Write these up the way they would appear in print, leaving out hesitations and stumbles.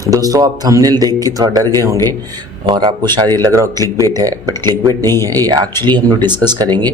दोस्तों, आप थंबनेल देख के थोड़ा डर गए होंगे और आपको शायद ये लग रहा हो क्लिकबेट है, बट क्लिकबेट नहीं है। ये एक्चुअली हम लोग डिस्कस करेंगे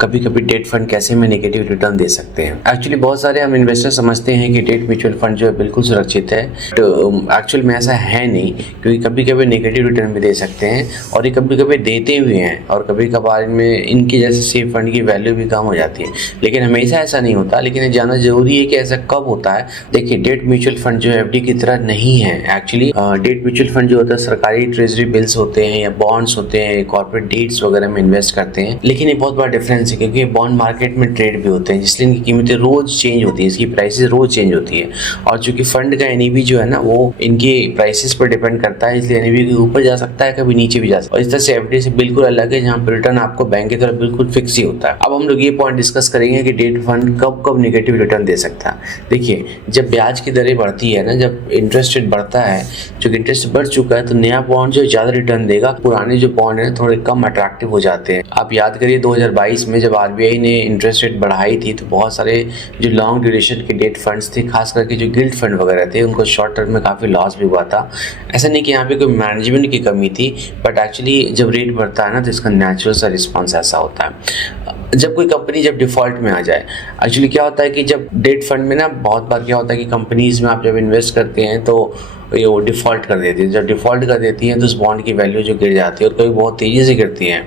कभी कभी डेट फंड कैसे में नेगेटिव रिटर्न दे सकते हैं। एक्चुअली बहुत सारे हम इन्वेस्टर समझते हैं कि डेट म्यूचुअल फंड जो है बिल्कुल सुरक्षित है, तो एक्चुअल में ऐसा है नहीं, क्योंकि कभी कभी नेगेटिव रिटर्न भी दे सकते हैं और ये कभी कभी देते हुए हैं और कभी कभार इनमें इनकी जैसे सेफ फंड की वैल्यू भी कम हो जाती है। लेकिन हमेशा ऐसा नहीं होता, लेकिन ये जानना जरूरी है कि ऐसा कब होता है। देखिए, डेट म्यूचुअल फंड जो है एफडी की तरह नहीं है। एक्चुअली डेट म्यूचुअल फंड जो होता है सरकारी ट्रेजरी बिल्स होते हैं या बॉन्ड्स होते हैं, कॉर्पोरेट डीड्स वगैरह में इन्वेस्ट करते हैं। लेकिन ये बहुत बड़ा डिफरेंस है, क्योंकि बॉन्ड मार्केट में ट्रेड भी होते हैं, इसलिए इनकी कीमतें रोज चेंज होती है, इसकी प्राइसेस रोज चेंज होती है। और चूंकि फंड का एनईवी जो है ना वो इनके प्राइसेस पर डिपेंड करता है, इसलिए एनईवी के ऊपर जा सकता है, कभी नीचे भी जा सकता है। और इस तरह से एफडी से बिल्कुल अलग है, जहाँ पर रिटर्न आपको बैंक की तरफ बिल्कुल फिक्स ही होता है। अब हम लोग ये पॉइंट डिस्कस करेंगे कि डेट फंड कब कब नेगेटिव रिटर्न दे सकता है। देखिए, जब ब्याज की दरें बढ़ती है ना, जब इंटरेस्ट रेट बढ़ता है, चूंकि इंटरेस्ट बढ़ चुका है, तो नया बॉन्ड जो ज्यादा रिटर्न देगा, पुराने जो बॉन्ड है थोड़े कम अट्रैक्टिव हो जाते हैं। आप याद करिए 2022 में जब आरबीआई ने इंटरेस्ट रेट बढ़ाई थी, तो बहुत सारे जो लॉन्ग ड्यूरेशन के डेट फंड्स थे, खास करके जो गिल्ड फंड वगैरह थे, उनको शॉर्ट टर्म में काफ़ी लॉस भी हुआ था। ऐसा नहीं कि यहाँ पे कोई मैनेजमेंट की कमी थी, बट एक्चुअली जब रेट बढ़ता है ना, तो इसका नेचुरल सा रिस्पॉन्स ऐसा होता है। जब कोई कंपनी जब डिफॉल्ट में आ जाए, एक्चुअली क्या होता है कि जब डेट फंड में ना बहुत बार क्या होता है कि कंपनीज में आप जब इन्वेस्ट करते हैं तो ये वो डिफ़ॉल्ट कर देती है। जब डिफ़ॉल्ट कर देती हैं तो उस बॉन्ड की वैल्यू जो गिर जाती है, और कभी बहुत तेज़ी से गिरती हैं।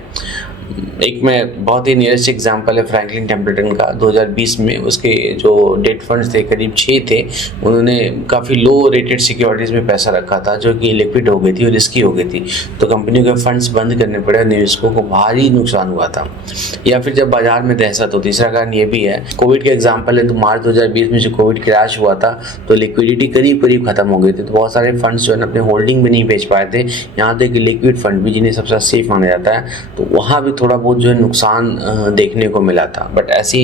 एक में बहुत ही नियरेस्ट एग्जांपल है फ्रैंकलिन टेम्पल्टन का। 2020 में उसके जो डेट फंड्स थे करीब 6 थे, उन्होंने काफ़ी लो रेटेड सिक्योरिटीज़ में पैसा रखा था जो कि लिक्विड हो गई थी और रिस्की हो गई थी, तो कंपनियों के फंड्स बंद करने पड़े, निवेशकों को भारी नुकसान हुआ था। या फिर जब बाजार में दहशत हो, तीसरा कारण ये भी है, कोविड का एग्जाम्पल है। तो मार्च 2020 में जो कोविड क्रैश हुआ था, तो लिक्विडिटी करीब करीब खत्म हो गई थी, तो बहुत सारे फंड्स जो है अपने होल्डिंग भी नहीं बेच पाए थे, यहाँ तक कि लिक्विड फंड भी, जिन्हें सबसे सेफ माना जाता है, तो वहाँ भी थोड़ा बहुत जो है नुकसान देखने को मिला था। बट ऐसी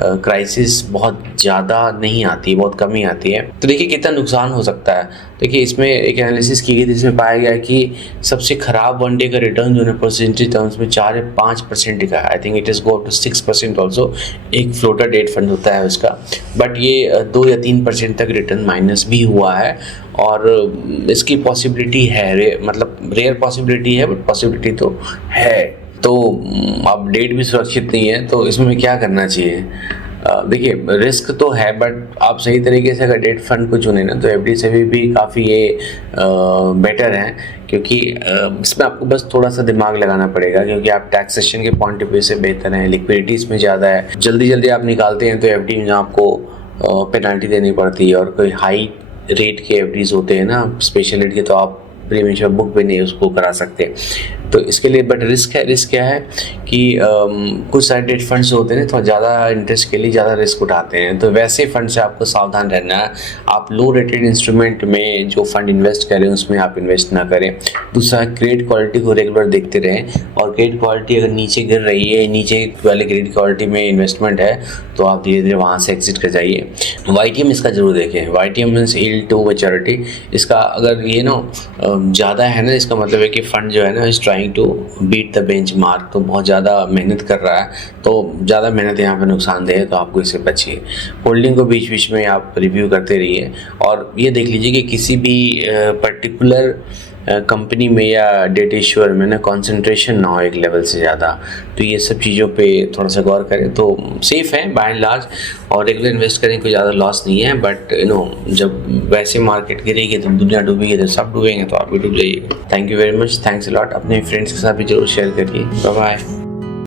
क्राइसिस बहुत ज़्यादा नहीं आती, बहुत कम ही आती है। तो देखिए कितना नुकसान हो सकता है। देखिए, इसमें एक एनालिसिस की गई थी, जिसमें पाया गया कि सबसे खराब वनडे का रिटर्न जो है परसेंटेज टर्म्स में 4 या 5% का। I think it is go up to 6% also. एक फ्लोटर डेट फंड होता है उसका, बट ये 2 या 3% तक रिटर्न माइनस भी हुआ है। और इसकी पॉसिबिलिटी है, मतलब रेयर पॉसिबिलिटी है, बट पॉसिबिलिटी तो है। तो अब डेट भी सुरक्षित नहीं है, तो इसमें क्या करना चाहिए? देखिए, रिस्क तो है, बट आप सही तरीके से अगर डेट फंड को चुने ना, तो एफडी से भी काफ़ी ये बेटर है, क्योंकि इसमें आपको बस थोड़ा सा दिमाग लगाना पड़ेगा, क्योंकि आप टैक्सेशन के पॉइंट ऑफ व्यू से बेहतर हैं, लिक्विडिटी इसमें ज़्यादा है, जल्दी जल्दी आप निकालते हैं तो एफडी में आपको पेनल्टी देनी पड़ती है। और कोई हाई रेट के एफडीज होते हैं ना, स्पेशल रेट के, तो आप प्रीमियम बुक भी नहीं उसको करा सकते। तो इसके लिए बट रिस्क है। रिस्क क्या है कि कुछ सारे डेट फंड्स होते हैं थोड़ा ज़्यादा इंटरेस्ट के लिए ज़्यादा रिस्क उठाते हैं, तो वैसे फंड से आपको सावधान रहना है। आप लो रेटेड इंस्ट्रूमेंट में जो फंड इन्वेस्ट करें उसमें आप इन्वेस्ट ना करें। दूसरा, क्रेडिट क्वालिटी को रेगुलर देखते रहें, और क्रेडिट क्वालिटी अगर नीचे गिर रही है, नीचे वाले क्रेडिट क्वालिटी में इन्वेस्टमेंट है, तो आप धीरे धीरे वहाँ से एग्जिट कर जाइए। YTM इसका जरूर देखें। YTM means yield to maturity. इसका अगर ये ना ज़्यादा है ना, इसका मतलब है कि फंड जो है ना is trying to beat the benchmark, तो बहुत ज़्यादा मेहनत कर रहा है, तो ज़्यादा मेहनत यहाँ पे नुकसानदेह है, तो आपको इससे बचिए। होल्डिंग को बीच बीच में आप रिव्यू करते रहिए, और ये देख लीजिए कि किसी भी पर्टिकुलर कंपनी में या डेट इश्यूअर में ना कंसंट्रेशन ना हो एक लेवल से ज़्यादा। तो ये सब चीज़ों पे थोड़ा सा गौर करें, तो सेफ़ है बाय एंड लार्ज, और रेगुलर इन्वेस्ट करें, कोई ज़्यादा लॉस नहीं है। बट जब वैसे मार्केट गिरेगी तो दुनिया डूबेगी, तो सब डूबेंगे, तो आप भी डूब जाइएगा। Thank you very much, thanks a lot. अपने फ्रेंड्स के साथ भी जरूर शेयर करिए। Bye bye.